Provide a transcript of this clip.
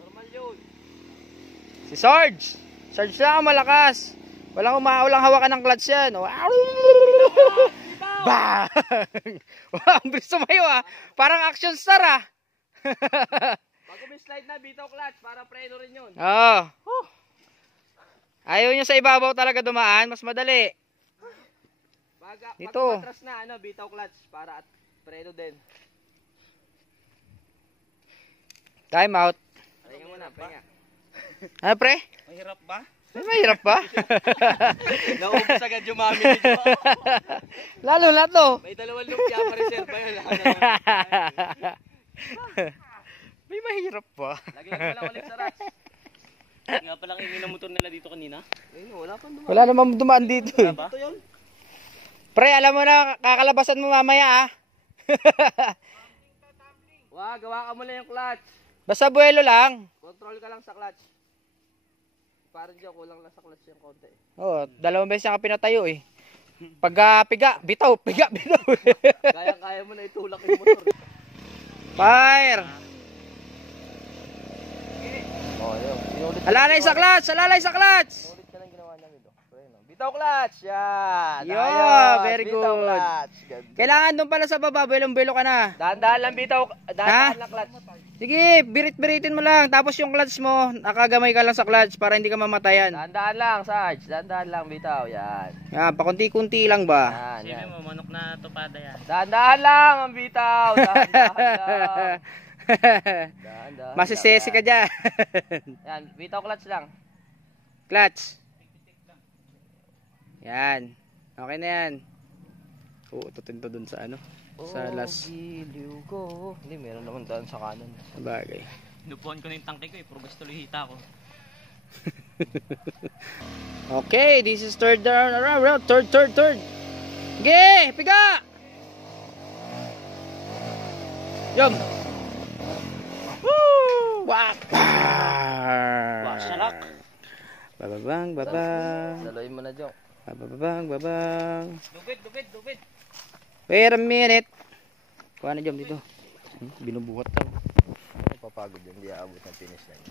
Normal yun. Si Sarge. Sarge lang ang malakas. Walang hawakan ng clutch yan. Bang! Wow, ang bilis sumayo ah. Parang action star ah. Bago may slide na, bitaw clutch. Para preno rin yun. Oo. Ayaw nyo sa ibabaw talaga dumaan. Mas madali. Dito. Pag matras na, bitaw clutch. Para at preno din. Time out. Pahinga muna, pahinga. Ano pre? Mahirap ba? Mahirap ba? Naubos agad yung mami nito. Lalo na to. May dalawang lumpia pa reserva yun. May mahirap pa. Lagi lang pala ulit sa rats. Nga palang ingin ng motor nila dito kanina. Ayun, wala pa dumaan. Wala namang dumaan dito. Wala ba? Ito yun. Pre, alam mo na, kakalabasan mo mamaya ah. Wag, gawa ka muna yung clutch. Basta buwelo lang. Control ka lang sa clutch. Parang dyan, kulang lang sa clutch yung konti. Oo, 2 beses na ka pinatayo eh. Pag piga, bitaw, piga, bitaw. Kaya mo na itulak yung motor. Fire! Oh, yun. Alalay sa clutch! Alalay sa clutch! Ulit ka lang ginawa namin. Bitaw clutch! Yan! Yo, Ayos, very bitaw good. Clutch. Ganda. Kailangan doon pala sa baba, belong-belo ka na. Dahan-dahan lang bitaw. Dahan-dahan lang clutch. Sige, birit-biritin mo lang. Tapos yung clutch mo, nakagamay ka lang sa clutch para hindi ka mamatayan. Dahan-dahan lang, Sarge. Dahan-dahan lang bitaw. Yan. Yan, pakunti-kunti lang ba? Yan, yan. Mo, manok na tupada yan. Dahan-dahan lang ang bitaw. Dahan-dahan lang. Dahan-dahan. Masisesi ka dyan. Yan, bitaw clutch lang. Clutch. Yan. Okay na yan. Oo, tutinto dun sa ano. Sa last. Giliw ko. Hindi, meron naman daan sa kanan. Sa bagay. Inupuan ko na yung tangke ko eh. Puro gusto lihita ko. Okay, this is third down. Third. Okay, piga! Yum! Woo! Wak! Wasalak. Bababang. Daloy mo na, Jong. Bababang. Lubid. Wait a minute. Kuha na dyan dito. Binubuhat daw. Papagod yun. Hindi aabot ng finish na yun.